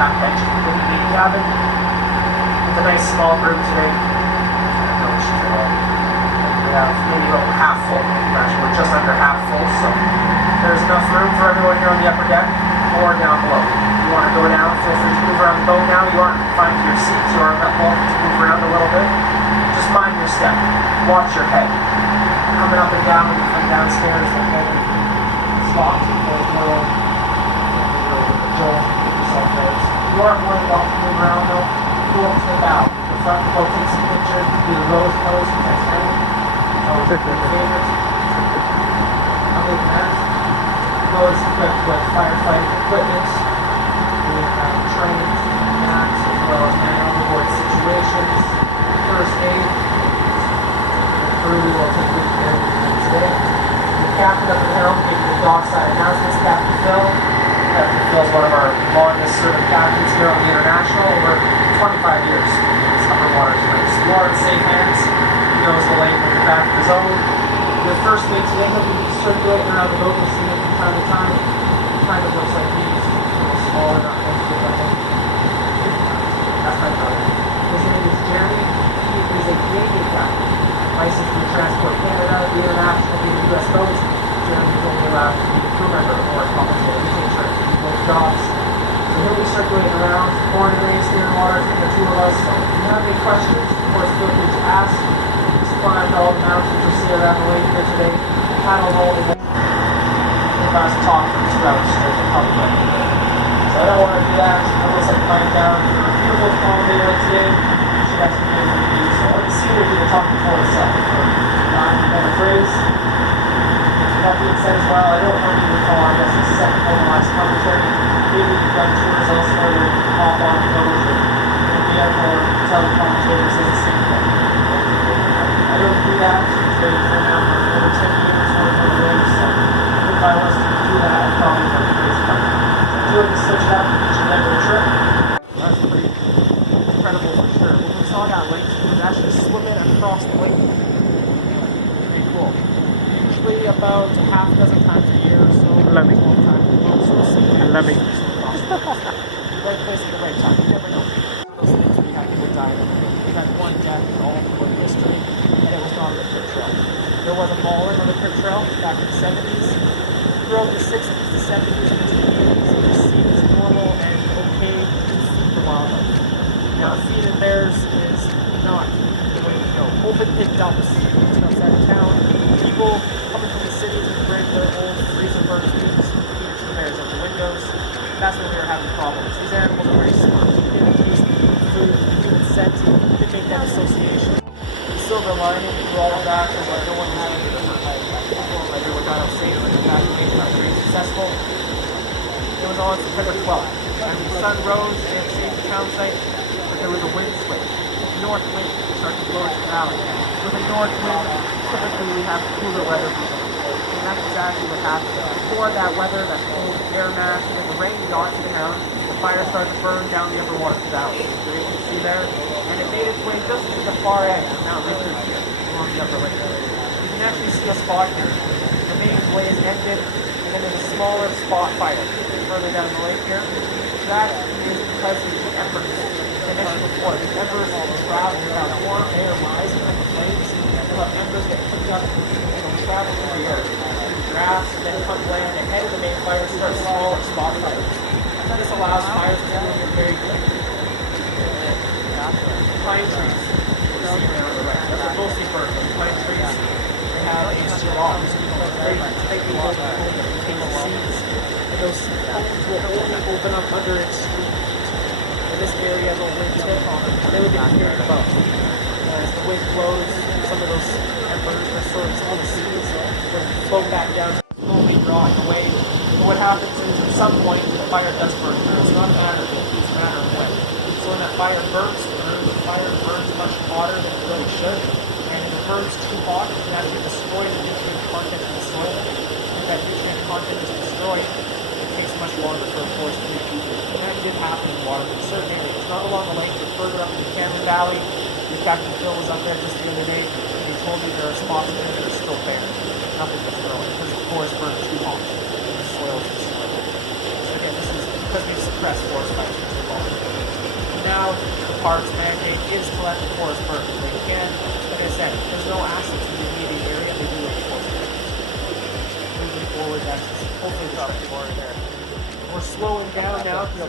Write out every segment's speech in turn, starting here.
back bench at the meeting cabin. It's a nice small group today. No issues at all. We have maybe about half full. Actually, we're just under half full, so there's enough room for everyone here on the upper deck or down below. If you want to go down, feel free to move around the boat now. You aren't confined to your seats. You are welcome to move around a little bit. Just mind your step. Watch your head. Coming up and down when you come downstairs and then stop to the world. Joel, get yourself there. You are more than welcome to move around though. Go up to the bow. The front, go take some pictures. Do the rose colors with Titanic. Always my favorite. Other than that, those equipped with firefighting equipment, with trains, maps, as well as man overboard situations, first aid. The crew will take good care of you today. The captain up at the helm giving the dockside announcements. Captain Phil. Captain Phil is one of our longest serving captains here on the International, over 25 years in these upper waters. So you are in safe hands. He knows the lake like the back of his own. The first mate today, he'll be circulating around the boat. We'll see him from time to time. It kind of looks like these, a little smaller, not quite so big. That's my brother. His name is Jeremy. He is a Canadian captain, licensed to Transport Canada, the International, the U.S. boats. Jeremy is only allowed to be a crew member or a commentator. He takes turns to do both jobs. So he'll be circulating around, born and raised here in Waterton, the two of us. So if you have any questions, of course, feel free to ask. Find all the mountains you see around the lake here today. Paddle all the way. If I was talking 2 hours straight, I'd probably let me do. So I don't want to do that. I was like lying down for a beautiful calm day like today. She got some beautiful views. So let's see what the talking for itself. And the phrase. That being said as well, I don't know if you recall, I guess this is second to last commentary. Maybe you've done tours elsewhere where you can hop on the boat and be able to tell the commentators say the same thing. I don't do that. It's been here now for over 10 years working on the lake, so if I was to do that, I'd probably go crazy about it. I do have to switch it up each and every trip. That's pretty incredible for sure. When we saw that lake, we was actually swimming across the lake. Pretty cool. Usually about a half dozen times a year or so. Love it. I love it. Right place at the right time. You never know. Those things we have people die. We've had one death in all of world history, and it was not on the Crit Trail. There was a mauling on the Crit Trail back in the 70s. Throughout the 60s, the 70s, and the 80s, it was seen as normal and okay to feed the wildlife. Now, feeding bears is not the way to go. Open pit dumps just outside of town. People coming from the cities would bring their old freezer burned foods, feed it to the bears out the windows. That's when we were having problems. These animals are very smart. They didn't taste food, human scent, didn't make that association. The silver lining through all of that is that no one had any different people, everyone got out safe, and the evacuation was very successful. It was on September 12th, and the sun rose and saved the town site, but there was a wind switch. The north wind started to blow into the valley. With a north wind, typically we have cooler weather conditions. And that's exactly what happened. Before that weather, that cold air mass, and then the rain got to the town, the fire started to burn down the upper Waterton Valley. You're able to see there, and it made its way just to the far edge of Mount Richards here, along the upper lake. You can actually see a spot here. The main blaze ended, and then there's a smaller spot fire further down the lake here. That is because of the embers. I mentioned before, the embers travel without warm air rising from the flames. The embers get picked up and they'll travel through the air. Grass, then come land ahead of the main fire, start smaller spot fires. This allows fires to move very quickly. Pine trees, you see around the right. That's what mostly birds. Pine trees, they have a straw, very tightly woven comb that contains the seeds. And those combs will only open up under extreme heat. And this area has a wind tip on it, and they would get carried above. As the wind blows, some of those embers, or sorry, some of the seeds will flow back down, slowly drawing away. But what happens is, at some point, the fire does burn through. It's not a matter of if, it's a matter of when. So when that fire burns through, the fire burns much hotter than it really should. And if it burns too hot, it can actually destroy the nutrient content in the soil. If that nutrient content is destroyed, it takes much longer for a forest to recoup. And that did happen in Waterton. Certainly, it's not along the lake, it's further up in the Cameron Valley. Captain Phil was up there just the other day, and he told me there are spots there that are still bare. Nothing that's growing, because the forest burned too hot, and the soil is destroyed. So again, this is because we've suppressed forest fires for too long. park's mandate is to let the forest burn. They can, like I said, there's no assets in the immediate area. They do let the forest burn. Moving forward, that's hopefully straightforward there. We're slowing down now.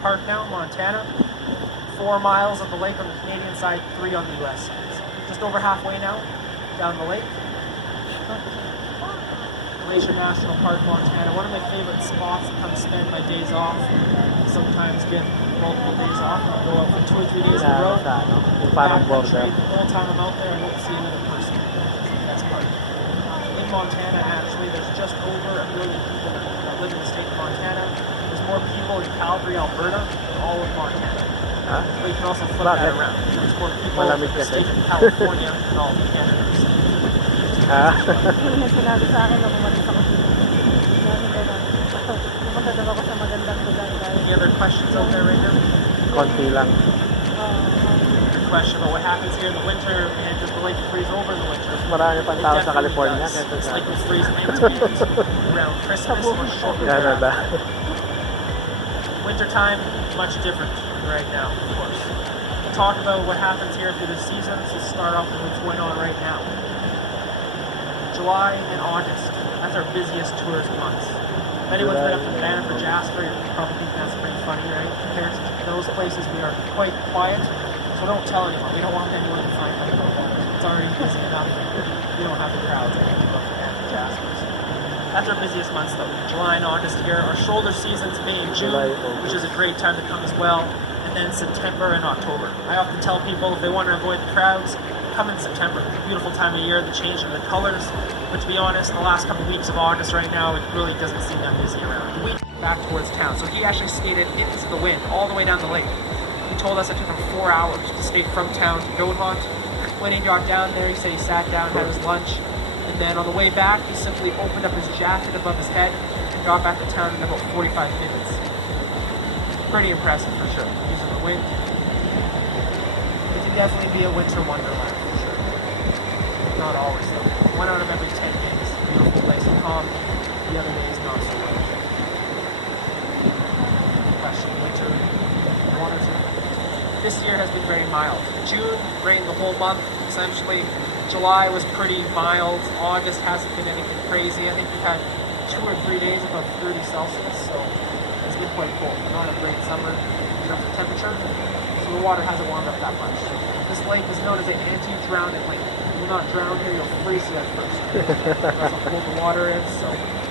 Park now, Montana. 4 miles of the lake on the Canadian side, 3 on the US side. Just over halfway now down the lake. Glacier National Park, Montana. One of my favorite spots to come spend my days off. Sometimes get multiple days off and go out for 2 or 3 days in a row. Backcountry, the whole time I'm out there, I don't see another person. That's part of it. In Montana, actually, there's just over 1 million people that live in the state of Montana. There's more people in Calgary, Alberta, than all of Montana. But you can also flip that around. There's more people in the state of California than all of Canada. Sinabi sa akin nung umalis ako dito. Pumunta daw ako sa magandang lugar. Any other questions out there right now? Konti lang. Good question about what happens here in the winter, and does the lake freeze over in the winter? Marami pang tao sa California. It's like it's freezing around Christmas or shortly Canada. Wintertime, much different right now, of course. We'll talk about what happens here through the seasons. Let's start off with what's going on right now. July and August, that's our busiest tourism months. If anyone's been up to Banff or Jasper, you probably think that's pretty funny, right? Compared to those places, we are quite quiet, so don't tell anyone. We don't want anyone to find out about that. It's already busy enough. We don't have the crowds that we love Banff or Jasper. That's our busiest months though. July and August here. Our shoulder seasons, May and June, which is a great time to come as well. And then September and October. I often tell people if they want to avoid the crowds, come in September. Beautiful time of year, the change in the colors. But to be honest, the last couple of weeks of August right now, it really doesn't seem that busy around. We back towards town. So he actually skated into the wind all the way down the lake. He told us it took him 4 hours to skate from town to Goat Hunt. When he got down there, he said he sat down, had his lunch. And then on the way back, he simply opened up his jacket above his head and got back to town in about 45 minutes. Pretty impressive for sure. Using the wind. It can definitely be a winter wonderland for sure. Not always though. 1 out of every 10 days. Beautiful, nice and calm. The other days, not so much. Question, winter, Waterton. This year has been very mild. June rained the whole month, essentially. July was pretty mild. August hasn't been anything crazy. I think we've had 2 or 3 days above 30 Celsius, so it's been quite cold. Not a great summer in terms of temperature, so the water hasn't warmed up that much. This lake is known as an anti-drowning lake. You will not drown here, you'll freeze to death first. That's how cold the water is. So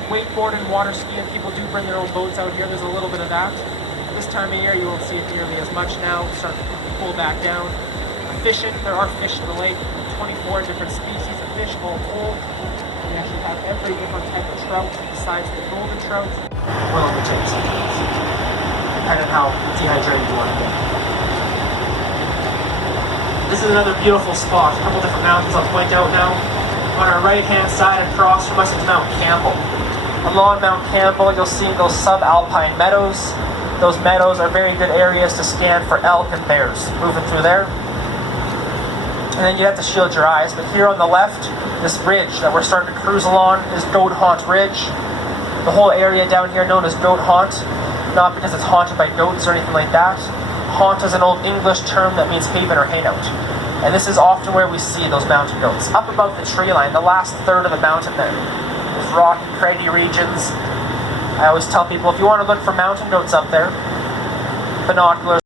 wakeboarding, water skiing, people do bring their own boats out here. There's a little bit of that. This time of year, you won't see it nearly as much now. It's starting to cool back down. Fishing, there are fish in the lake. 24 different species of fish, all told. We actually have every different type of trout besides the golden trout. Well, let me check this out. Depending on how dehydrated you want to get. This is another beautiful spot. A couple different mountains I'll point out now. On our right-hand side across from us is Mount Campbell. Along Mount Campbell, you'll see those subalpine meadows. Those meadows are very good areas to scan for elk and bears. Moving through there. And then you have to shield your eyes. But here on the left, this ridge that we're starting to cruise along is Goat Haunt Ridge. The whole area down here known as Goat Haunt, not because it's haunted by goats or anything like that. Haunt is an old English term that means haven or hangout. And this is often where we see those mountain goats. Up above the tree line, the last third of the mountain there. There's rocky, craggy regions. I always tell people, if you want to look for mountain goats up there, binoculars